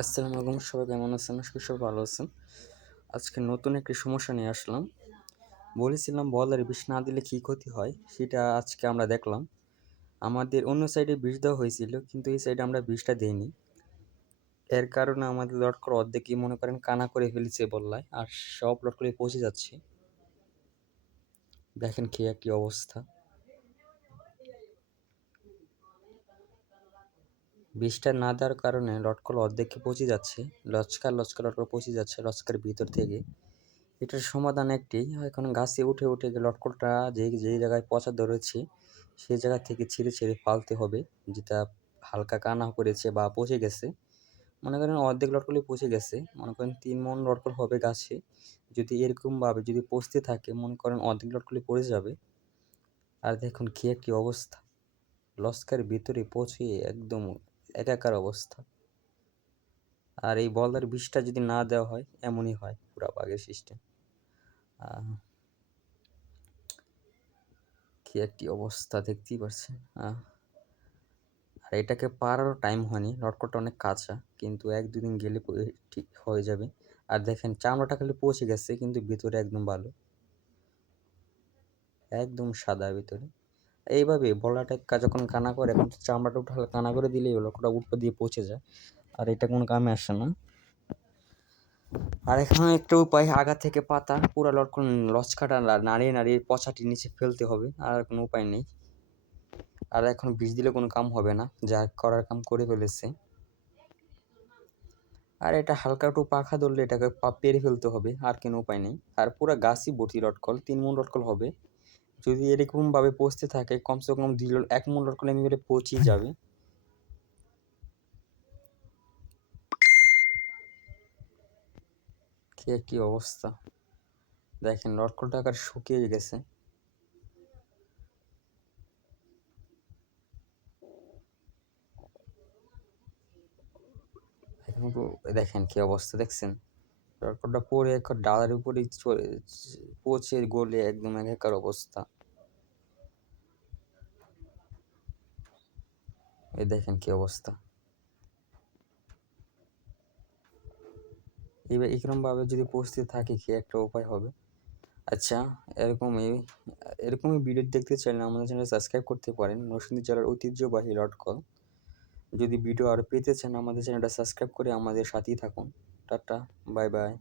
আসসালামু আলাইকুম, সবাই কেমন আছেন? আশা করি সবাই ভালো আছেন। আজকে নতুন একটি সমস্যা নিয়ে আসলাম। বলেছিলাম বলারে বিষ না দিলে কী ক্ষতি হয়, সেটা আজকে আমরা দেখলাম। আমাদের অন্য সাইডে বিষ দেওয়া হয়েছিল, কিন্তু এই সাইডে আমরা বিষটা দেইনি। এর কারণে আমাদের লটকর অর্ধেকই মনে করেন কানা করে ফেলেছে বল্লায়, আর সব লটকরে পচে যাচ্ছে। দেখেন খেয়ে কি অবস্থা। বিষটা না দেওয়ার কারণে লটকল অর্ধেকই পচে যাচ্ছে। লচকা লটকল পচে যাচ্ছে লচকার ভিতর থেকে। এটার সমাধান একটি, এখন গাছে উঠে উঠে লটকলটা যে জায়গায় পচা ধরেছে সেই জায়গা থেকে ছিঁড়ে ছিঁড়ে ফালতে হবে, যেটা হালকা কানা করেছে বা পচে গেছে। মনে করেন অর্ধেক লটকলই পচে গেছে, মনে করেন 3 মণ লটকল হবে গাছে। যদি এরকমভাবে যদি পচতে থাকে, মনে করেন অর্ধেক লটকলই পড়ে যাবে। আর দেখুন খেয়ে কি অবস্থা, লস্কার ভিতরে পচে একদম একাকার অবস্থা। আর এই বলদার বিষটা যদি না দেওয়া হয়, এমনই হয় পুরা বাগের সিস্টেম। কি একটি অবস্থা দেখতেই পাচ্ছেন। আর এটাকে পাড়ারও টাইম হয়নি, লটকনটা অনেক কাঁচা, কিন্তু 1-2 দিন গেলে ঠিক হয়ে যাবে। আর দেখেন চামড়াটা খালি পচে গেছে, কিন্তু ভিতরে একদম ভালো, একদম সাদা ভিতরে। এইভাবে বলাটা যখন কানা করে, এখন চামড়াটা উঠে কানা করে দিলেই লটকনটা উপর দিয়ে পচে যায়, আর এটা কোনো কামে আসে না। আর এখানে একটা উপায়, আগা থেকে পাতা পুরা লটকন লচকাটা নাড়িয়ে নাড়িয়ে পচাটি নিচে ফেলতে হবে, আর কোনো উপায় নেই। আর এখন বিষ দিলে কোনো কাম হবে না, যা করার কাম করে ফেলেছে। আর এটা হালকা একটু পাখা ধরলে এটাকে পেরে ফেলতে হবে, আর কোনো উপায় নেই। আর পুরো গাছই ভর্তি লটকল, 3 মণ লটকল হবে। যদি এরকমভাবে পচতে থাকে, কমসে কম 1 মণ লটকল এমনি পচেই যাবে। কি অবস্থা দেখেন, লটকলটা আকার শুকিয়ে গেছে। দেখেন কি অবস্থা দেখছেন, লটকলটা পরে একবার ডালের উপরেই পচে গলে একদম একাকার অবস্থা। এই দেখেন কি অবস্থা। এবার এরকমভাবে যদি পচতে থাকে, কি একটা উপায় হবে। আচ্ছা, এরকমই ভিডিও দেখতে চাইলে আমাদের চ্যানেল সাবস্ক্রাইব করতে পারেন। নরসিংদী জেলার ঐতিহ্যবাহী লটকল। যদি ভিডিও আরও পেতে চান, আমাদের চ্যানেলটা সাবস্ক্রাইব করে আমাদের সাথেই থাকুন। Tata, bye bye.